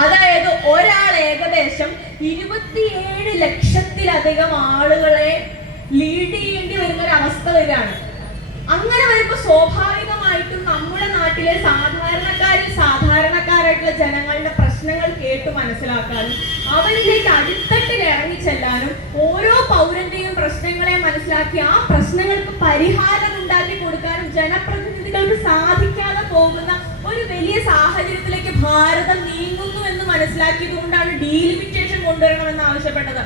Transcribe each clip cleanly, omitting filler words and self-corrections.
അതായത് ഒരാൾ ഏകദേശം 27 ലക്ഷത്തിലധികം ആളുകളെ ലീഡ് ചെയ്യേണ്ടി വരുന്ന ഒരു അവസ്ഥ വരികയാണ്. അങ്ങനെ വരുമ്പോൾ സ്വാഭാവികമായിട്ടും നമ്മുടെ നാട്ടിലെ സാധാരണക്കാരായിട്ടുള്ള ജനങ്ങളുടെ പ്രശ്നങ്ങൾ കേട്ട് മനസ്സിലാക്കാനും അവരിലേക്ക് അടിത്തട്ടിൽ ഇറങ്ങിച്ചെല്ലാനും ഓരോ പൗരന്റെയും പ്രശ്നങ്ങളെ മനസ്സിലാക്കി ആ പ്രശ്നങ്ങൾക്ക് പരിഹാരം ഉണ്ടാക്കി കൊടുക്കാനും ജനപ്രതിനിധികൾക്ക് സാധിക്കാതെ പോകുന്ന ഒരു വലിയ സാഹചര്യത്തിലേക്ക് ഭാരതം നീങ്ങുന്നു എന്ന് മനസ്സിലാക്കിയതുകൊണ്ടാണ് ഡീലിമിറ്റേഷൻ കൊണ്ടുവരണമെന്ന് ആവശ്യപ്പെട്ടത്.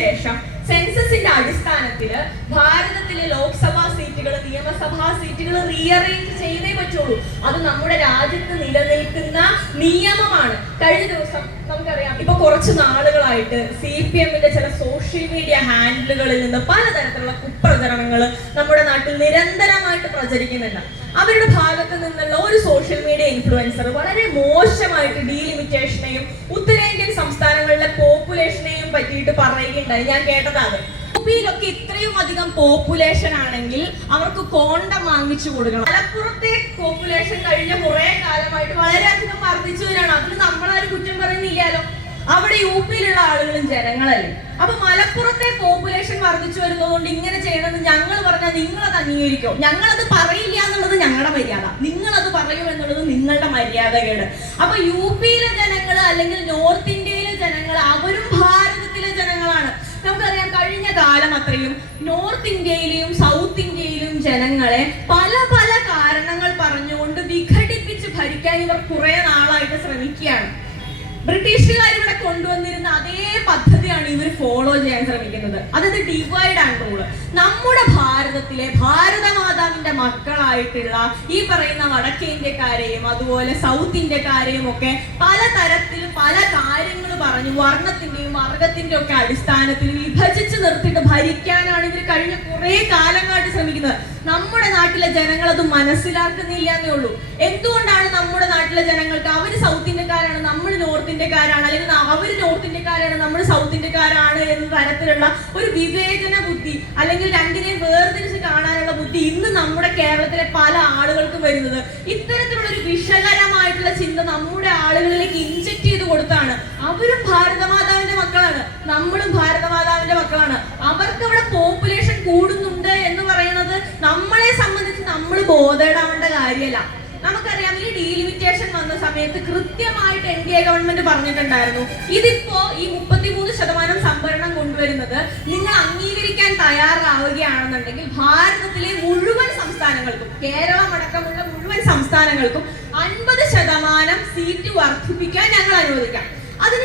ശേഷം സെൻസസിന്റെ അടിസ്ഥാനത്തില് ഭാരതത്തിലെ ലോക്സഭാ സീറ്റുകൾ, നിയമസഭാ സീറ്റുകൾ റീഅറേഞ്ച് ചെയ്തേ പറ്റുള്ളൂ. അത് നമ്മുടെ രാജ്യത്ത് നിലനിൽക്കുന്ന നിയമമാണ്. കഴിഞ്ഞ ദിവസം നമുക്കറിയാം, ഇപ്പൊ കുറച്ച് നാളുകളായിട്ട് CPM-ന്റെ ചില സോഷ്യൽ മീഡിയ ഹാൻഡിലുകളിൽ നിന്ന് പലതരത്തിലുള്ള കുപ്രചരണങ്ങൾ നമ്മുടെ നാട്ടിൽ നിരന്തരമായിട്ട് പ്രചരിക്കുന്നുണ്ട്. അവരുടെ ഭാഗത്ത് നിന്നുള്ള ഒരു സോഷ്യൽ മീഡിയ ഇൻഫ്ലുവൻസർ വളരെ മോശമായിട്ട് ഡീലിമിറ്റേഷനെയും ഉത്തരേന്ത്യൻ സംസ്ഥാനങ്ങളിലെ പോപ്പുലേഷനെയും പറ്റിയിട്ട് പറയുകയുണ്ടായി. ഞാൻ കേട്ടതാണ്, യുപിയിലൊക്കെ ഇത്രയും അധികം പോപ്പുലേഷൻ ആണെങ്കിൽ അവർക്ക് കോണ്ടം വാങ്ങിച്ചു കൊടുക്കണം. മലപ്പുറത്തെ പോപ്പുലേഷൻ കഴിഞ്ഞ കുറെ കാലമായിട്ട് വളരെയധികം വർദ്ധിച്ചു വരികയാണ്. അതിന് നമ്മളാരും കുറ്റം പറയുന്നില്ലല്ലോ. അവിടെ യുപിയിലുള്ള ആളുകളും ജനങ്ങളല്ലേ. അപ്പൊ മലപ്പുറത്തെ പോപ്പുലേഷൻ വർദ്ധിച്ചു വരുന്നതുകൊണ്ട് ഇങ്ങനെ ചെയ്യണമെന്ന് ഞങ്ങൾ പറഞ്ഞാൽ നിങ്ങളത് അംഗീകരിക്കോ? ഞങ്ങളത് പറയില്ല എന്നുള്ളത് ഞങ്ങളുടെ മര്യാദ, നിങ്ങളത് പറയൂ എന്നുള്ളത് നിങ്ങളുടെ മര്യാദകേട്. അപ്പൊ യുപിയിലെ ജനങ്ങൾ അല്ലെങ്കിൽ നോർത്ത് ഇന്ത്യയിലെ ജനങ്ങൾ അവരും ഭാരതത്തിലെ ജനങ്ങളാണ്. നമുക്കറിയാം, കഴിഞ്ഞ കാലം അത്രയും നോർത്ത് ഇന്ത്യയിലെയും സൗത്ത് ഇന്ത്യയിലും ജനങ്ങളെ പല പല കാരണങ്ങൾ പറഞ്ഞുകൊണ്ട് വിഘടിപ്പിച്ച് ഭരിക്കാൻ ഇവർ കുറെ നാളായിട്ട് ശ്രമിക്കുകയാണ്. ബ്രിട്ടീഷുകാർ ഇവിടെ കൊണ്ടുവന്നിരുന്ന അതേ പദ്ധതിയാണ് ഇവർ ഫോളോ ചെയ്യാൻ ശ്രമിക്കുന്നത്. അതായത് ഡിവൈഡ് ആൻഡ് റൂൾ. നമ്മുടെ ഭാരതത്തിലെ ഭാരതമാതാവിന്റെ മക്കളായിട്ടുള്ള ഈ പറയുന്ന വടക്കേ ഇന്ത്യക്കാരെയും അതുപോലെ സൗത്ത് ഇന്ത്യക്കാരെയും ഒക്കെ പലതരത്തിൽ പല കാര്യങ്ങൾ പറഞ്ഞു വർണ്ണത്തിന്റെയും വർഗത്തിന്റെയും ഒക്കെ അടിസ്ഥാനത്തിൽ വിഭജിച്ച് നിർത്തിയിട്ട് ഭരിക്കാനാണ് ഇവർ കഴിഞ്ഞ കുറെ കാലങ്ങളായിട്ട് ശ്രമിക്കുന്നത്. നമ്മുടെ നാട്ടിലെ ജനങ്ങൾ അത് മനസ്സിലാക്കുന്നില്ല എന്നേ ഉള്ളൂ. എന്തുകൊണ്ടാണ് നമ്മുടെ നാട്ടിലെ ജനങ്ങൾക്ക് അവര് സൗത്ത് ഇന്ത്യക്കാരാണ്, നമ്മൾ നോർത്ത് ഇന്ത്യക്കാരാണ്, അല്ലെങ്കിൽ അവര് നോർത്ത് ഇന്ത്യക്കാരാണ്, നമ്മൾ സൗത്ത് ഇന്ത്യക്കാരാണ് എന്ന തരത്തിലുള്ള ഒരു വിവേചന ബുദ്ധി അല്ലെങ്കിൽ രണ്ടിനെയും വേർതിരിച്ച് കാണാനുള്ള ബുദ്ധി ഇന്ന് നമ്മുടെ കേരളത്തിലെ പല ആളുകൾക്കും വരുന്നത് ഇത്തരത്തിലുള്ള ഒരു വിഷകരമായിട്ടുള്ള ചിന്ത നമ്മുടെ ആളുകളിലേക്ക് ഇൻജെക്ട് ചെയ്ത് കൊടുത്താണ്. അവരും ഭാരതമാതാവിന്റെ മക്കളാണ്, നമ്മളും ഭാരതമാതാവിന്റെ മക്കളാണ്. അവർക്ക് അവിടെ പോപ്പുലേഷൻ കൂടുന്നുണ്ട് എന്ന് പറയുന്നത് നമ്മളെ സംബന്ധിച്ച് നമ്മൾ ബോധേടാവേണ്ട കാര്യമല്ല. നമുക്കറിയാം, ഈ ഡീലിമിറ്റേഷൻ വന്ന സമയത്ത് കൃത്യമായിട്ട് NDA ഗവൺമെന്റ് പറഞ്ഞിട്ടുണ്ടായിരുന്നു, ഇതിപ്പോ ഈ 33% സംവരണം കൊണ്ടുവരുന്നത് നിങ്ങൾ അംഗീകരിക്കാൻ തയ്യാറാവുകയാണെന്നുണ്ടെങ്കിൽ ഭാരതത്തിലെ മുഴുവൻ സംസ്ഥാനങ്ങൾക്കും, കേരളം അടക്കമുള്ള മുഴുവൻ സംസ്ഥാനങ്ങൾക്കും 50% സീറ്റ് വർദ്ധിപ്പിക്കാൻ ഞങ്ങൾ അനുവദിക്കാം. അതിന്